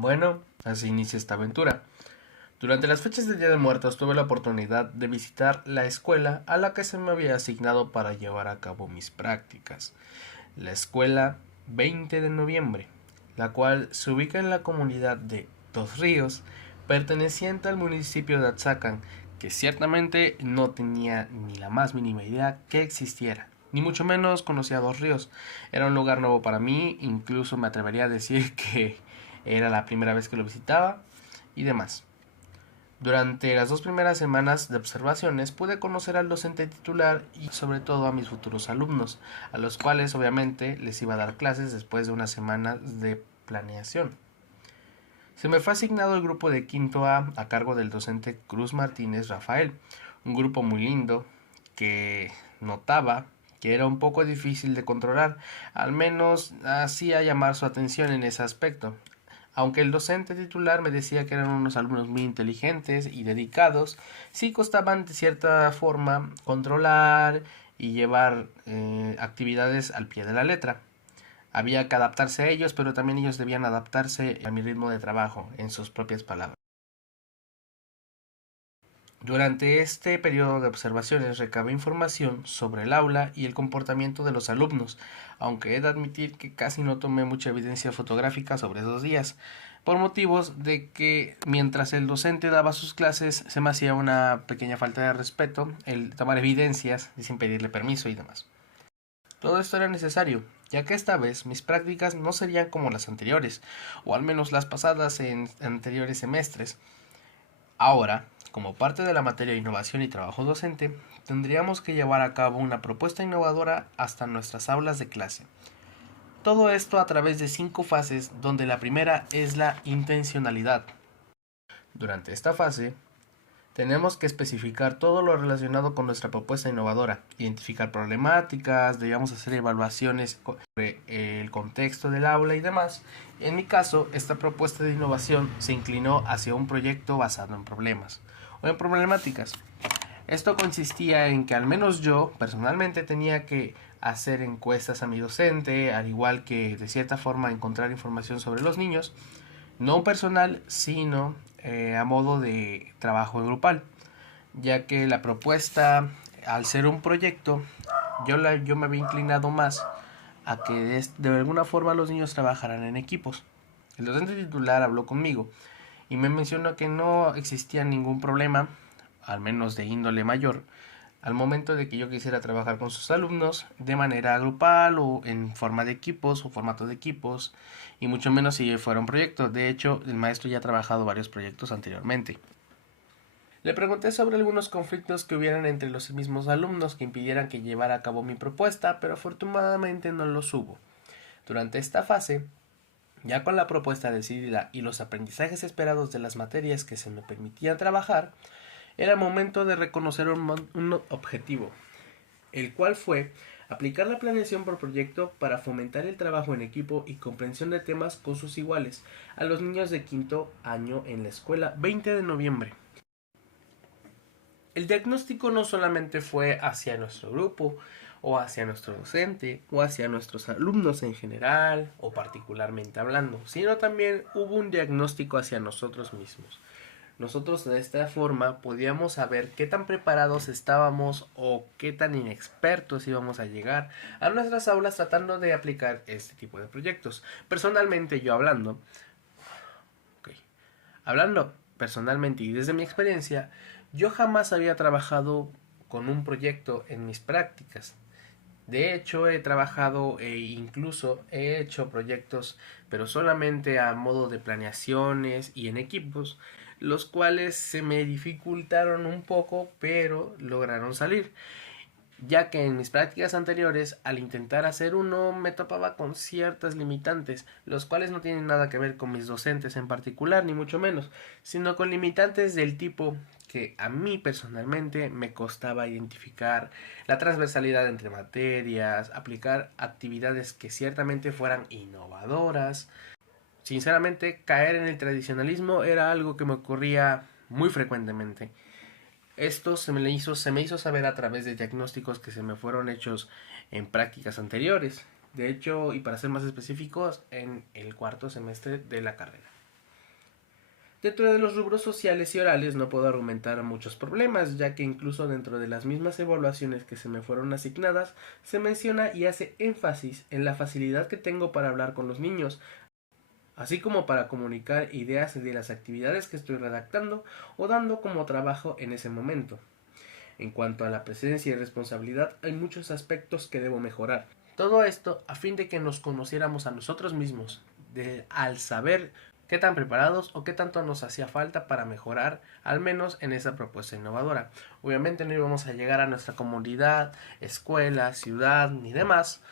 Bueno, así inicia esta aventura. Durante las fechas del Día de Muertos tuve la oportunidad de visitar la escuela a la que se me había asignado para llevar a cabo mis prácticas. La escuela 20 de noviembre, la cual se ubica en la comunidad de Dos Ríos, perteneciente al municipio de Atzacan, que ciertamente no tenía ni la más mínima idea que existiera, ni mucho menos conocía Dos Ríos. Era un lugar nuevo para mí, incluso me atrevería a decir que era la primera vez que lo visitaba y demás. Durante las 2 primeras semanas de observaciones pude conocer al docente titular y sobre todo a mis futuros alumnos, a los cuales obviamente les iba a dar clases después de una semana de planeación. Se me fue asignado el grupo de quinto A cargo del docente Cruz Martínez Rafael, un grupo muy lindo que notaba que era un poco difícil de controlar, al menos hacía llamar su atención en ese aspecto. Aunque el docente titular me decía que eran unos alumnos muy inteligentes y dedicados, sí costaban de cierta forma controlar y llevar actividades al pie de la letra. Había que adaptarse a ellos, pero también ellos debían adaptarse a mi ritmo de trabajo, en sus propias palabras. Durante este periodo de observaciones recabé información sobre el aula y el comportamiento de los alumnos, aunque he de admitir que casi no tomé mucha evidencia fotográfica sobre esos días, por motivos de que mientras el docente daba sus clases se me hacía una pequeña falta de respeto el tomar evidencias y sin pedirle permiso y demás. Todo esto era necesario, ya que esta vez mis prácticas no serían como las anteriores, o al menos las pasadas en anteriores semestres. Ahora, como parte de la materia de innovación y trabajo docente, tendríamos que llevar a cabo una propuesta innovadora hasta nuestras aulas de clase. Todo esto a través de 5 fases, donde la primera es la intencionalidad. Durante esta fase, tenemos que especificar todo lo relacionado con nuestra propuesta innovadora, identificar problemáticas, debíamos hacer evaluaciones sobre el contexto del aula y demás. En mi caso, esta propuesta de innovación se inclinó hacia un proyecto basado en problemas o en problemáticas. Esto consistía en que al menos yo personalmente tenía que hacer encuestas a mi docente, al igual que de cierta forma encontrar información sobre los niños, no personal, sino a modo de trabajo grupal, ya que la propuesta, al ser un proyecto, yo me había inclinado más a que de alguna forma los niños trabajaran en equipos. El docente titular habló conmigo y me mencionó que no existía ningún problema, al menos de índole mayor, al momento de que yo quisiera trabajar con sus alumnos de manera grupal o en forma de equipos o formato de equipos, y mucho menos si fuera un proyecto. De hecho, el maestro ya ha trabajado varios proyectos anteriormente. Le pregunté sobre algunos conflictos que hubieran entre los mismos alumnos que impidieran que llevara a cabo mi propuesta, pero afortunadamente no los hubo. Durante esta fase, ya con la propuesta decidida y los aprendizajes esperados de las materias que se me permitían trabajar, era momento de reconocer un objetivo, el cual fue aplicar la planeación por proyecto para fomentar el trabajo en equipo y comprensión de temas con sus iguales a los niños de quinto año en la escuela 20 de noviembre. El diagnóstico no solamente fue hacia nuestro grupo, o hacia nuestro docente, o hacia nuestros alumnos en general, o particularmente hablando, sino también hubo un diagnóstico hacia nosotros mismos. Nosotros de esta forma podíamos saber qué tan preparados estábamos o qué tan inexpertos íbamos a llegar a nuestras aulas tratando de aplicar este tipo de proyectos. Personalmente yo okay, hablando personalmente y desde mi experiencia, yo jamás había trabajado con un proyecto en mis prácticas. De hecho, he trabajado e incluso he hecho proyectos, pero solamente a modo de planeaciones y en equipos, los cuales se me dificultaron un poco, pero lograron salir, ya que en mis prácticas anteriores, al intentar hacer uno, me topaba con ciertas limitantes, los cuales no tienen nada que ver con mis docentes en particular, ni mucho menos, sino con limitantes del tipo que a mí personalmente me costaba identificar la transversalidad entre materias, aplicar actividades que ciertamente fueran innovadoras. Sinceramente, caer en el tradicionalismo era algo que me ocurría muy frecuentemente. Esto se me hizo saber a través de diagnósticos que se me fueron hechos en prácticas anteriores. De hecho, y para ser más específicos, en el cuarto semestre de la carrera. Dentro de los rubros sociales y orales no puedo argumentar muchos problemas, ya que incluso dentro de las mismas evaluaciones que se me fueron asignadas, se menciona y hace énfasis en la facilidad que tengo para hablar con los niños, así como para comunicar ideas de las actividades que estoy redactando o dando como trabajo en ese momento. En cuanto a la presencia y responsabilidad, hay muchos aspectos que debo mejorar. Todo esto a fin de que nos conociéramos a nosotros mismos, al saber qué tan preparados o qué tanto nos hacía falta para mejorar, al menos en esa propuesta innovadora. Obviamente no íbamos a llegar a nuestra comunidad, escuela, ciudad ni demás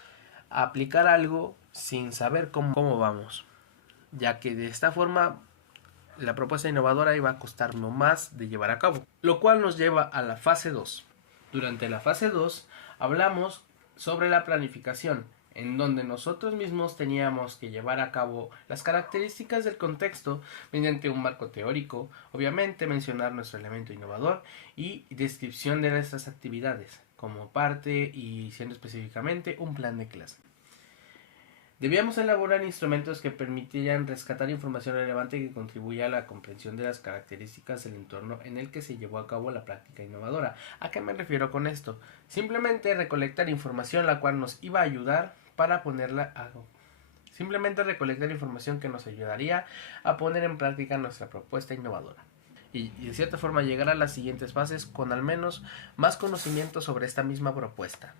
a aplicar algo sin saber cómo vamos, ya que de esta forma la propuesta innovadora iba a costarnos más de llevar a cabo, lo cual nos lleva a la fase 2. Durante la fase 2 hablamos sobre la planificación, en donde nosotros mismos teníamos que llevar a cabo las características del contexto mediante un marco teórico, obviamente mencionar nuestro elemento innovador y descripción de nuestras actividades, como parte y siendo específicamente un plan de clase. Debíamos elaborar instrumentos que permitieran rescatar información relevante que contribuya a la comprensión de las características del entorno en el que se llevó a cabo la práctica innovadora. ¿A qué me refiero con esto? Simplemente recolectar información la cual nos iba a ayudar para ponerla a... Simplemente recolectar información que nos ayudaría a poner en práctica nuestra propuesta innovadora. Y de cierta forma llegar a las siguientes fases con al menos más conocimiento sobre esta misma propuesta.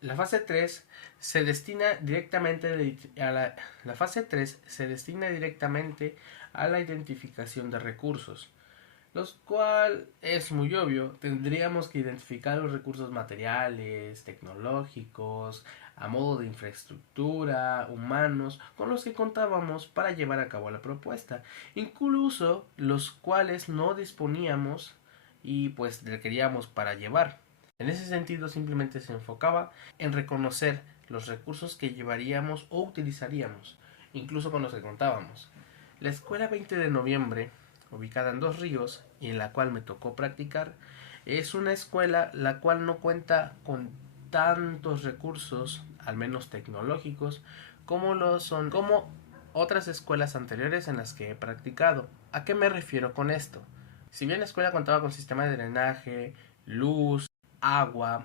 La fase 3 se destina directamente la fase 3 se destina directamente a la identificación de recursos, lo cual es muy obvio. Tendríamos que identificar los recursos materiales, tecnológicos, a modo de infraestructura, humanos, con los que contábamos para llevar a cabo la propuesta, incluso los cuales no disponíamos y pues requeríamos para llevar. En ese sentido, simplemente se enfocaba en reconocer los recursos que llevaríamos o utilizaríamos, incluso con los que contábamos. La escuela 20 de noviembre, ubicada en Dos Ríos y en la cual me tocó practicar, es una escuela la cual no cuenta con tantos recursos, al menos tecnológicos, como otras escuelas anteriores en las que he practicado. ¿A qué me refiero con esto? Si bien la escuela contaba con sistema de drenaje, luz, agua,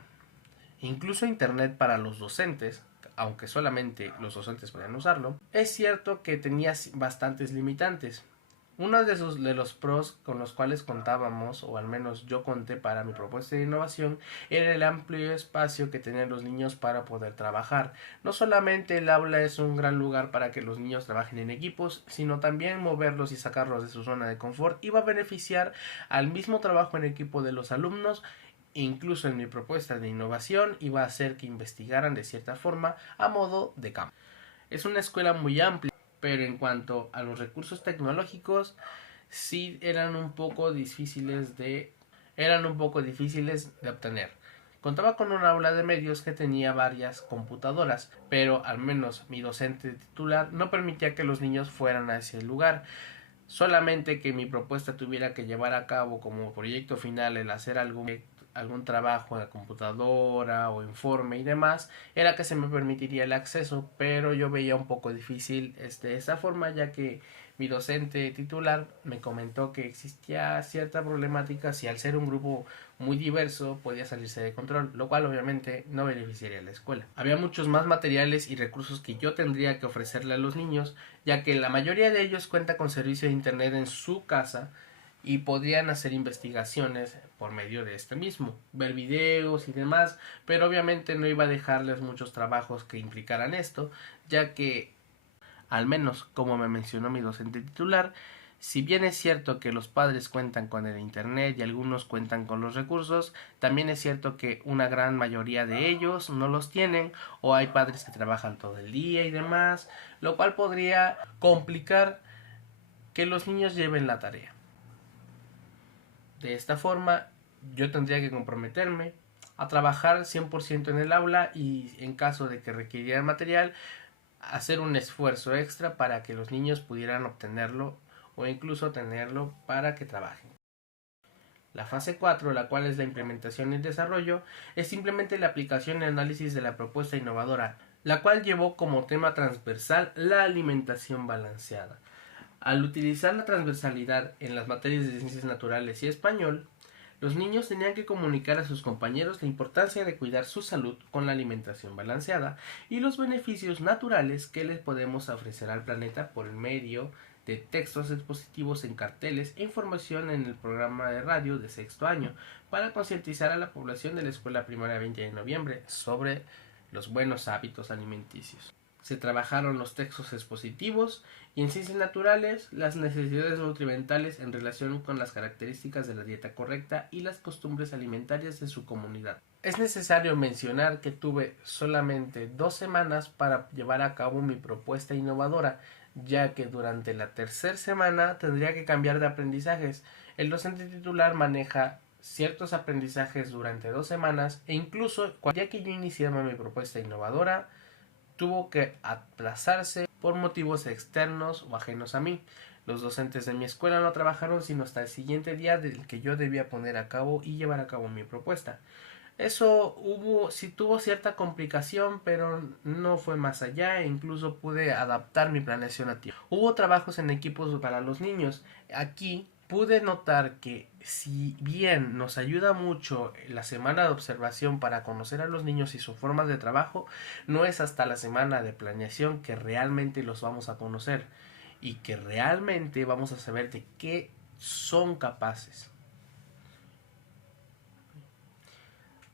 incluso internet para los docentes, aunque solamente los docentes podían usarlo, es cierto que tenía bastantes limitantes. Uno de los pros con los cuales contábamos, o al menos yo conté para mi propuesta de innovación, era el amplio espacio que tenían los niños para poder trabajar. No solamente el aula es un gran lugar para que los niños trabajen en equipos, sino también moverlos y sacarlos de su zona de confort iba a beneficiar al mismo trabajo en equipo de los alumnos. Incluso en mi propuesta de innovación iba a hacer que investigaran de cierta forma a modo de campo. Es una escuela muy amplia, pero en cuanto a los recursos tecnológicos sí eran un poco difíciles de obtener. Contaba con un aula de medios que tenía varias computadoras, pero al menos mi docente titular no permitía que los niños fueran a ese lugar. Solamente que mi propuesta tuviera que llevar a cabo como proyecto final el hacer algún trabajo en la computadora o informe y demás, era que se me permitiría el acceso, pero yo veía un poco difícil esta forma, ya que mi docente titular me comentó que existía cierta problemática si al ser un grupo muy diverso podía salirse de control, lo cual obviamente no beneficiaría a la escuela. Había muchos más materiales y recursos que yo tendría que ofrecerle a los niños, ya que la mayoría de ellos cuenta con servicio de internet en su casa y podrían hacer investigaciones por medio de este mismo, ver videos y demás, pero obviamente no iba a dejarles muchos trabajos que implicaran esto, ya que, al menos como me mencionó mi docente titular, si bien es cierto que los padres cuentan con el internet y algunos cuentan con los recursos, también es cierto que una gran mayoría de ellos no los tienen o hay padres que trabajan todo el día y demás, lo cual podría complicar que los niños lleven la tarea. De esta forma, yo tendría que comprometerme a trabajar 100% en el aula y en caso de que requiriera material, hacer un esfuerzo extra para que los niños pudieran obtenerlo o incluso tenerlo para que trabajen. La fase 4, la cual es la implementación y el desarrollo, es simplemente la aplicación y análisis de la propuesta innovadora, la cual llevó como tema transversal la alimentación balanceada. Al utilizar la transversalidad en las materias de ciencias naturales y español, los niños tenían que comunicar a sus compañeros la importancia de cuidar su salud con la alimentación balanceada y los beneficios naturales que les podemos ofrecer al planeta por el medio de textos expositivos en carteles e información en el programa de radio de sexto año para concientizar a la población de la escuela primaria 20 de noviembre sobre los buenos hábitos alimenticios. Se trabajaron los textos expositivos y en ciencias naturales las necesidades nutrimentales en relación con las características de la dieta correcta y las costumbres alimentarias de su comunidad. Es necesario mencionar que tuve solamente 2 semanas para llevar a cabo mi propuesta innovadora, ya que durante la tercera semana tendría que cambiar de aprendizajes. El docente titular maneja ciertos aprendizajes durante 2 semanas e incluso ya que yo iniciaba mi propuesta innovadora, tuvo que aplazarse por motivos externos o ajenos a mí. Los docentes de mi escuela no trabajaron sino hasta el siguiente día del que yo debía poner a cabo y llevar a cabo mi propuesta. Eso sí tuvo cierta complicación, pero no fue más allá e incluso pude adaptar mi planeación a tiempo. Hubo trabajos en equipos para los niños. Aquí pude notar que si bien nos ayuda mucho la semana de observación para conocer a los niños y sus formas de trabajo, no es hasta la semana de planeación que realmente los vamos a conocer y que realmente vamos a saber de qué son capaces.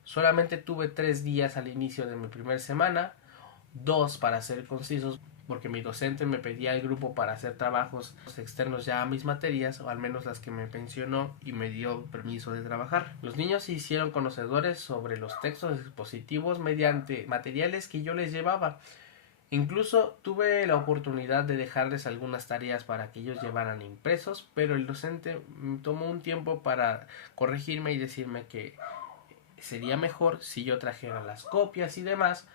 Solamente tuve 3 días al inicio de mi primera semana, 2 para ser concisos, porque mi docente me pedía el grupo para hacer trabajos externos ya a mis materias, o al menos las que me pensionó y me dio permiso de trabajar. Los niños se hicieron conocedores sobre los textos expositivos mediante materiales que yo les llevaba. Incluso tuve la oportunidad de dejarles algunas tareas para que ellos llevaran impresos, pero el docente tomó un tiempo para corregirme y decirme que sería mejor si yo trajera las copias y demás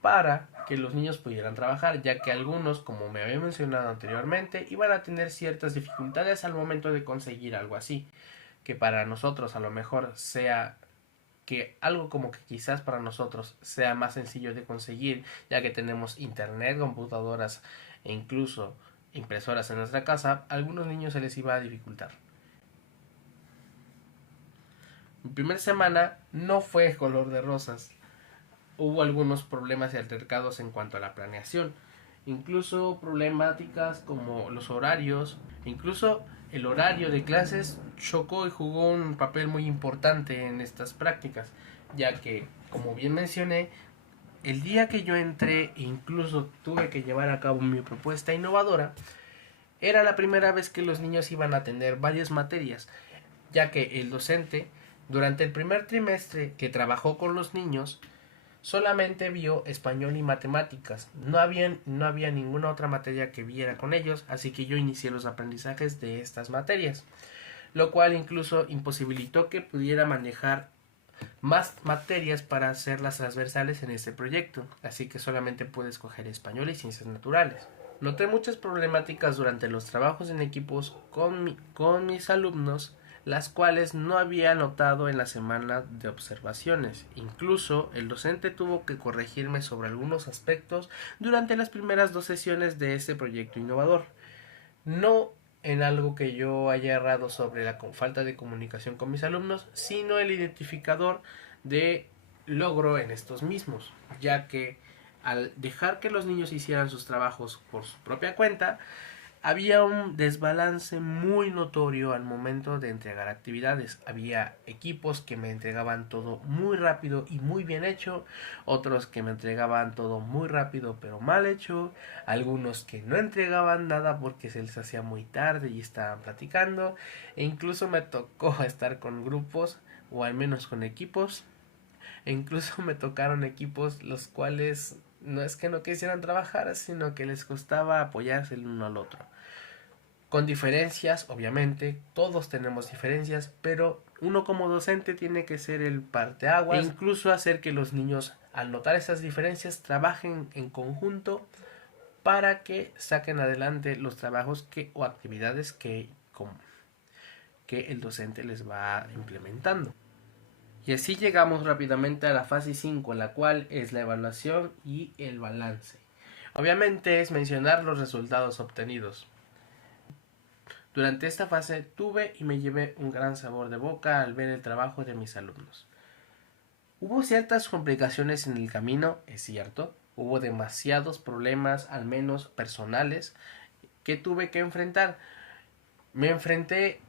para que los niños pudieran trabajar, ya que algunos, como me había mencionado anteriormente, iban a tener ciertas dificultades al momento de conseguir algo así, que para nosotros a lo mejor sea que algo como que quizás para nosotros sea más sencillo de conseguir, ya que tenemos internet, computadoras e incluso impresoras en nuestra casa, a algunos niños se les iba a dificultar. Mi primera semana no fue color de rosas. Hubo algunos problemas y altercados en cuanto a la planeación, incluso problemáticas como los horarios, incluso el horario de clases chocó y jugó un papel muy importante en estas prácticas, ya que, como bien mencioné, el día que yo entré e incluso tuve que llevar a cabo mi propuesta innovadora, era la primera vez que los niños iban a tener varias materias, ya que el docente, durante el primer trimestre que trabajó con los niños, solamente vio español y matemáticas. No había ninguna otra materia que viera con ellos, así que yo inicié los aprendizajes de estas materias, lo cual incluso imposibilitó que pudiera manejar más materias para hacerlas transversales en este proyecto, así que solamente pude escoger español y ciencias naturales. Noté muchas problemáticas durante los trabajos en equipos con mis alumnos, las cuales no había notado en la semana de observaciones. Incluso el docente tuvo que corregirme sobre algunos aspectos durante las primeras 2 sesiones de este proyecto innovador. No en algo que yo haya errado sobre la falta de comunicación con mis alumnos, sino el identificador de logro en estos mismos, ya que al dejar que los niños hicieran sus trabajos por su propia cuenta, había un desbalance muy notorio al momento de entregar actividades. Había equipos que me entregaban todo muy rápido y muy bien hecho, otros que me entregaban todo muy rápido pero mal hecho, algunos que no entregaban nada porque se les hacía muy tarde y estaban platicando, e incluso me tocó estar con grupos o al menos con equipos, e incluso me tocaron equipos los cuales no es que no quisieran trabajar, sino que les costaba apoyarse el uno al otro. Con diferencias, obviamente, todos tenemos diferencias, pero uno como docente tiene que ser el parteaguas e incluso hacer que los niños, al notar esas diferencias, trabajen en conjunto para que saquen adelante los trabajos o actividades que el docente les va implementando. Y así llegamos rápidamente a la fase 5, la cual es la evaluación y el balance. Obviamente es mencionar los resultados obtenidos. Durante esta fase tuve y me llevé un gran sabor de boca al ver el trabajo de mis alumnos. Hubo ciertas complicaciones en el camino, es cierto, hubo demasiados problemas, al menos personales, que tuve que enfrentar. Me enfrenté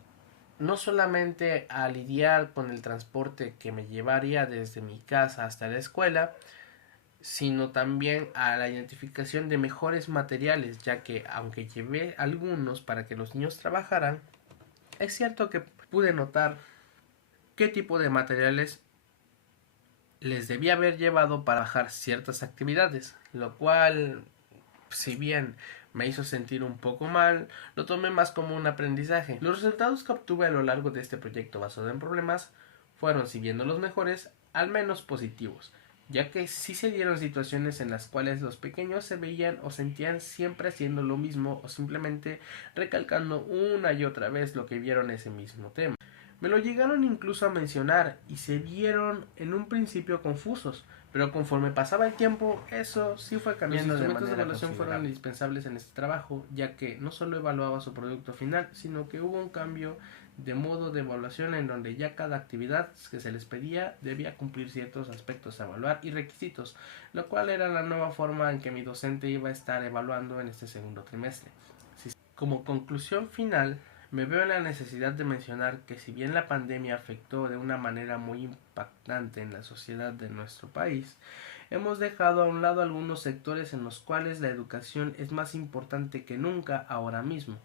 no solamente a lidiar con el transporte que me llevaría desde mi casa hasta la escuela, sino también a la identificación de mejores materiales, ya que aunque llevé algunos para que los niños trabajaran, es cierto que pude notar qué tipo de materiales les debía haber llevado para bajar ciertas actividades, lo cual, si bien me hizo sentir un poco mal, lo tomé más como un aprendizaje. Los resultados que obtuve a lo largo de este proyecto basado en problemas fueron, si bien no los mejores, al menos positivos, ya que sí se dieron situaciones en las cuales los pequeños se veían o sentían siempre haciendo lo mismo o simplemente recalcando una y otra vez lo que vieron ese mismo tema. Me lo llegaron incluso a mencionar y se vieron en un principio confusos, pero conforme pasaba el tiempo, eso sí fue cambiando de manera. Los instrumentos de evaluación fueron indispensables en este trabajo, ya que no solo evaluaba su producto final, sino que hubo un cambio de modo de evaluación en donde ya cada actividad que se les pedía debía cumplir ciertos aspectos a evaluar y requisitos, lo cual era la nueva forma en que mi docente iba a estar evaluando en este segundo trimestre. Como conclusión final, me veo en la necesidad de mencionar que si bien la pandemia afectó de una manera muy impactante en la sociedad de nuestro país, hemos dejado a un lado algunos sectores en los cuales la educación es más importante que nunca ahora mismo.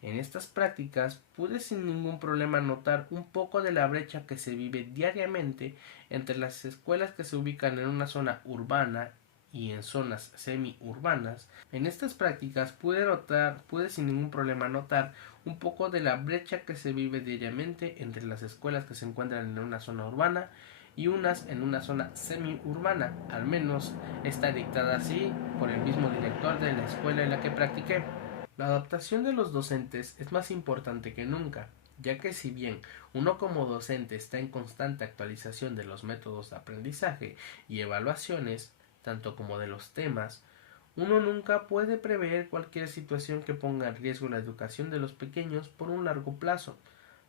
En estas prácticas pude sin ningún problema notar un poco de la brecha que se vive diariamente entre las escuelas que se ubican en una zona urbana y en zonas semiurbanas. En estas prácticas pude sin ningún problema notar un poco de la brecha que se vive diariamente entre las escuelas que se encuentran en una zona urbana y unas en una zona semiurbana. Al menos está dictada así por el mismo director de la escuela en la que practiqué. La adaptación de los docentes es más importante que nunca, ya que si bien uno como docente está en constante actualización de los métodos de aprendizaje y evaluaciones, tanto como de los temas, uno nunca puede prever cualquier situación que ponga en riesgo la educación de los pequeños por un largo plazo.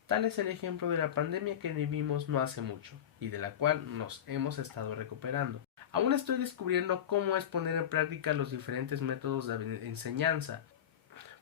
Tal es el ejemplo de la pandemia que vivimos no hace mucho y de la cual nos hemos estado recuperando. Aún estoy descubriendo cómo es poner en práctica los diferentes métodos de enseñanza.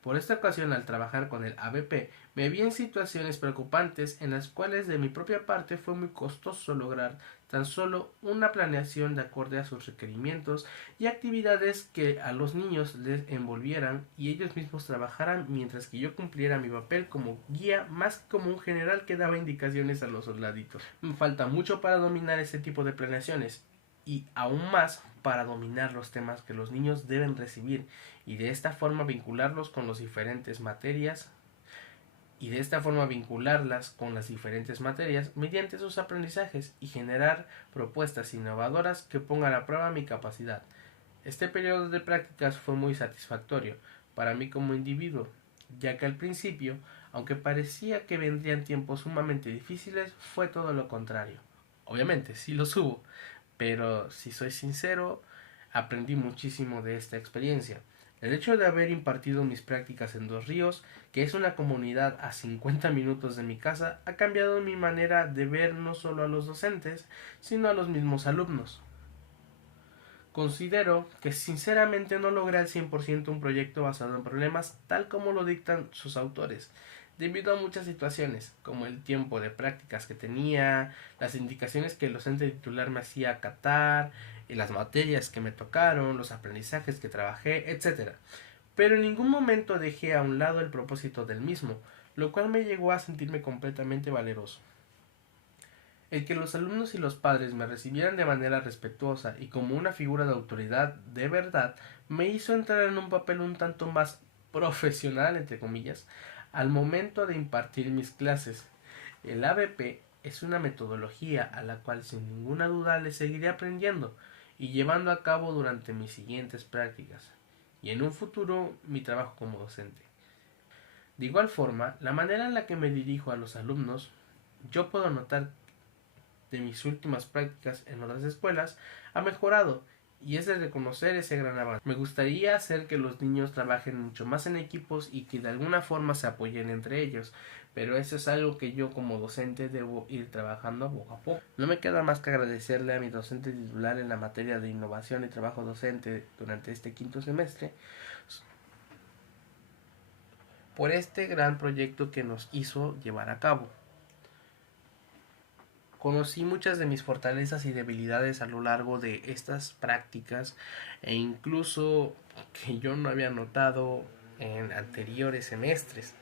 Por esta ocasión, al trabajar con el ABP, me vi en situaciones preocupantes en las cuales de mi propia parte fue muy costoso lograr tan solo una planeación de acorde a sus requerimientos y actividades que a los niños les envolvieran y ellos mismos trabajaran mientras que yo cumpliera mi papel como guía más que como un general que daba indicaciones a los soldaditos. Me falta mucho para dominar este tipo de planeaciones y aún más para dominar los temas que los niños deben recibir y de esta forma vincularlos con las diferentes materias mediante sus aprendizajes y generar propuestas innovadoras que pongan a prueba mi capacidad. Este periodo de prácticas fue muy satisfactorio para mí como individuo, ya que al principio, aunque parecía que vendrían tiempos sumamente difíciles, fue todo lo contrario. Obviamente, sí los hubo, pero si soy sincero, aprendí muchísimo de esta experiencia. El hecho de haber impartido mis prácticas en Dos Ríos, que es una comunidad a 50 minutos de mi casa, ha cambiado mi manera de ver no solo a los docentes, sino a los mismos alumnos. Considero que sinceramente no logré al 100% un proyecto basado en problemas tal como lo dictan sus autores, debido a muchas situaciones, como el tiempo de prácticas que tenía, las indicaciones que el docente titular me hacía acatar, y las materias que me tocaron, los aprendizajes que trabajé, etc. Pero en ningún momento dejé a un lado el propósito del mismo, lo cual me llegó a sentirme completamente valeroso. El que los alumnos y los padres me recibieran de manera respetuosa y como una figura de autoridad de verdad me hizo entrar en un papel un tanto más profesional, entre comillas, al momento de impartir mis clases. El ABP es una metodología a la cual sin ninguna duda le seguiré aprendiendo y llevando a cabo durante mis siguientes prácticas y en un futuro mi trabajo como docente. De igual forma, la manera en la que me dirijo a los alumnos, yo puedo notar de mis últimas prácticas en otras escuelas ha mejorado y es de reconocer ese gran avance. Me gustaría hacer que los niños trabajen mucho más en equipos y que de alguna forma se apoyen entre ellos, pero eso es algo que yo como docente debo ir trabajando poco a poco. No me queda más que agradecerle a mi docente titular en la materia de innovación y trabajo docente durante este quinto semestre por este gran proyecto que nos hizo llevar a cabo. Conocí muchas de mis fortalezas y debilidades a lo largo de estas prácticas e incluso que yo no había notado en anteriores semestres.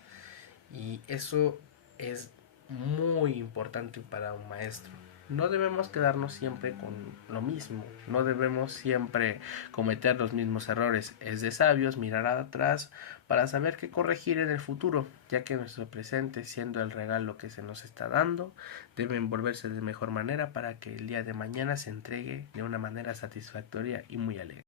Y eso es muy importante para un maestro. No debemos quedarnos siempre con lo mismo, no debemos siempre cometer los mismos errores. Es de sabios mirar atrás para saber qué corregir en el futuro, ya que nuestro presente, siendo el regalo que se nos está dando, debe envolverse de mejor manera para que el día de mañana se entregue de una manera satisfactoria y muy alegre.